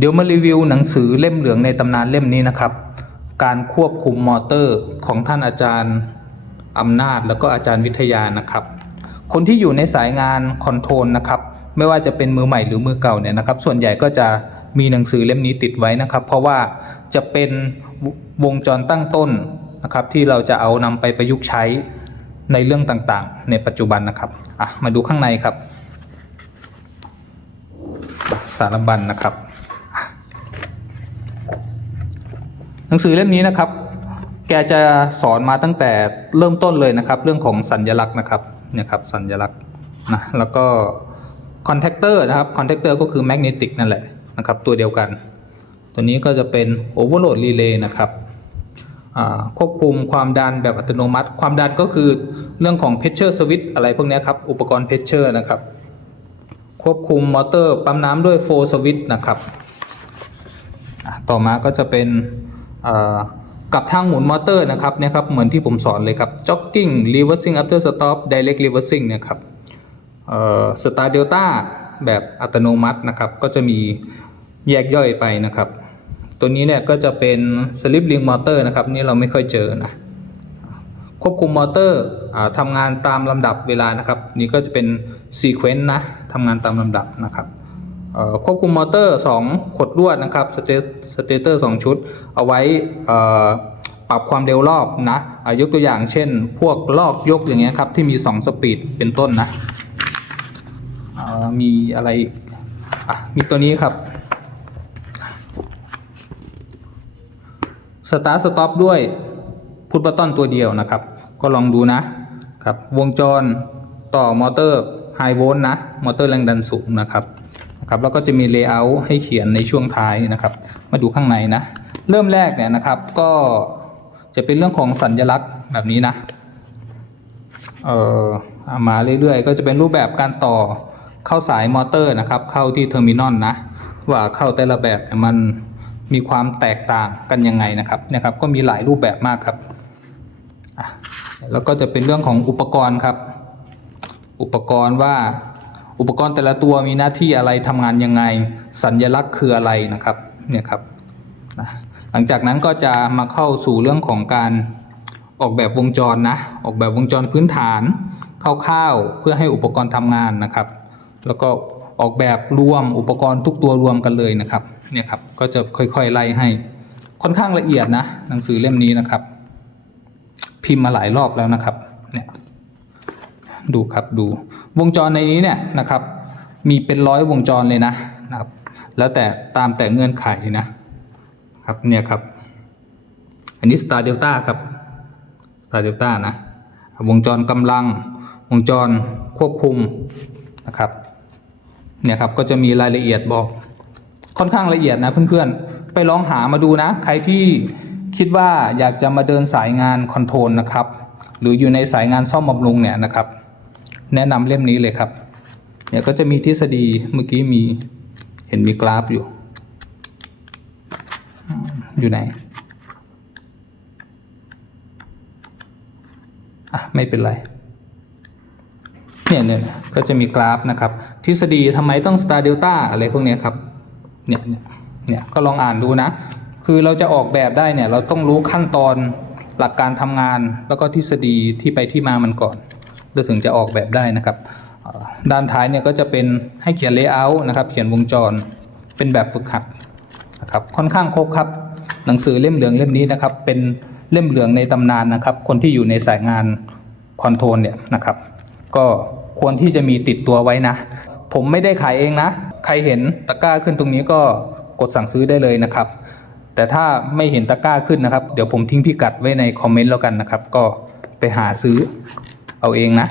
เดี๋ยวมารีวิวหนังสือเล่มเหลืองในตำนานเล่มนี้นะครับ การควบคุมมอเตอร์ของท่านอาจารย์อำนาจแล้วก็อาจารย์วิทยานะครับ คนที่อยู่ในสายงานคอนโทรลนะครับไม่ว่าจะเป็นมือใหม่หรือมือเก่าเนี่ยนะครับ ส่วนใหญ่ก็จะมีหนังสือเล่มนี้ติดไว้นะครับ เพราะว่าจะเป็นวงจรตั้งต้นนะครับ ที่เราจะเอานำไปประยุกต์ใช้ในเรื่องต่างๆ ในปัจจุบันนะครับอะมาดูข้างในครับ สารบัญนะครับ หนังสือเล่มนี้นะครับ แกจะสอนมาตั้งแต่เริ่มต้นเลยนะครับ เรื่องของสัญลักษณ์นะครับเนี่ยครับสัญลักษณ์นะแล้วก็คอนแทคเตอร์นะครับคอนแทคเตอร์ก็คือแมกเนติกนั่นแหละนะครับ ตัวเดียวกัน ตัวนี้ก็จะเป็นโอเวอร์โหลดรีเลย์นะครับอ่าควบคุมความดันแบบอัตโนมัติ ความดันก็คือเรื่องของเพชเชอร์สวิตอะไรพวกนี้ครับ อุปกรณ์เพชเชอร์นะครับ ควบคุมมอเตอร์ปั๊มน้ำด้วยโฟสวิตนะครับ ต่อมาก็จะเป็น กับทางหมุนมอเตอร์นะครับเนี่ยครับเหมือนที่ผมสอนเลยครับ jogging reversing after stop direct reversing นี่ยครับเอ่อ star delta แบบอัตโนมัตินะครับ ก็จะมีแยกย่อยไปนะครับ ตัวนี้เนี่ยก็จะเป็น slip ring motor นะครับ นี่เราไม่ค่อยเจอนะควบคุมมอเตอร์ทำงานตามลำดับเวลานะครับ นี่ก็จะเป็นซีเควนต์นะทำงานตามลำดับนะครับ ควบคุมมอเตอร์ 2 ขดลวดนะครับสเตสเตเตอร์ 2 ชุด เอาไว้ปรับความเร็วรอบนะยกตัวอย่างเช่น พวกลอกยกอย่างเงี้ยครับที่มี 2 สปีดเป็นต้นนะมีอะไรอะมีตัวนี้ครับสตาร์ทสต็อปด้วยพุทบัตตอนตัวเดียวนะครับ ก็ลองดูนะครับ วงจรต่อมอเตอร์ไฮโวลต์นะ มอเตอร์แรงดันสูงนะครับ นะครับแล้วก็จะมีเลเยอร์ให้เขียนในช่วงท้ายนะครับ มาดูข้างในนะ เริ่มแรกเนี่ยนะครับก็จะเป็นเรื่องของสัญลักษณ์แบบนี้นะเอ่อมาเรื่อยๆ ก็จะเป็นรูปแบบการต่อเข้าสายมอเตอร์นะครับ เข้าที่เทอร์มินอลนะ ว่าเข้าแต่ละแบบมันมีความแตกต่างกันยังไงนะครับนะครับ ก็มีหลายรูปแบบมากครับแล้วก็จะเป็นเรื่องของอุปกรณ์ครับ อุปกรณ์ว่า อุปกรณ์แต่ละตัวมีหน้าที่อะไรทำงานยังไง สัญลักษณ์คืออะไรนะครับเนี่ยครับหลังจากนั้นก็จะมาเข้าสู่เรื่องของการออกแบบวงจรนะออกแบบวงจรพื้นฐานคร่าวๆเพื่อให้อุปกรณ์ทำงานนะครับ แล้วก็ออกแบบรวมอุปกรณ์ทุกตัวรวมกันเลยนะครับเนี่ยครับก็จะค่อยๆไล่ให้ค่อนข้างละเอียดนะหนังสือเล่มนี้นะครับ พิมพ์มาหลายรอบแล้วนะครับเนี่ยดูครับดู วงจรในนี้เนี่ยนะครับมีเป็นร้อยวงจรเลยนะนะครับ แล้วแต่ตามแต่เงื่อนไขนะครับเนี่ยครับ อันนี้ Star Delta ครับ Star Delta นะวงจรกำลังวงจรควบคุมนะครับเนี่ยครับก็จะมีรายละเอียดบอก ค่อนข้างละเอียดนะเพื่อนๆ ไปลองหามาดูนะ ใครที่คิดว่าอยากจะมาเดินสายงานคอนโทรลนะครับ หรืออยู่ในสายงานซ่อมบำรุงเนี่ยนะครับ แนะนำเล่มนี้เลยครับ เนี่ยก็จะมีทฤษฎีเมื่อกี้มีเห็นมีกราฟอยู่ อยู่ไหนอะไม่เป็นไรเนี่ยเนี่ยก็จะมีกราฟนะครับ ทฤษฎีทำไมต้อง star delta อะไรพวกนี้ครับเนี่ยเนี่ยก็ลองอ่านดูนะ คือเราจะออกแบบได้เนี่ยเราต้องรู้ขั้นตอนหลักการทำงาน แล้วก็ทฤษฎีที่ไปที่มามันก่อน เราถึงจะออกแบบได้นะครับ ด้านท้ายเนี่ยก็จะเป็นให้เขียน layout นะครับ เขียนวงจรเป็นแบบฝึกหัดนะครับค่อนข้างครบครับ หนังสือเล่มเหลืองเล่มนี้นะครับ เป็นเล่มเหลืองในตำนานนะครับ คนที่อยู่ในสายงานคอนโทรลเนี่ยนะครับ ก็ควรที่จะมีติดตัวไว้นะ ผมไม่ได้ขายเองนะ ใครเห็นตะกร้าขึ้นตรงนี้ก็กดสั่งซื้อได้เลยนะครับ แต่ถ้าไม่เห็นตะกร้าขึ้นนะครับ เดี๋ยวผมทิ้งพิกัดไว้ในคอมเมนต์แล้วกันนะครับ ก็ไปหาซื้อ เอาเองนะ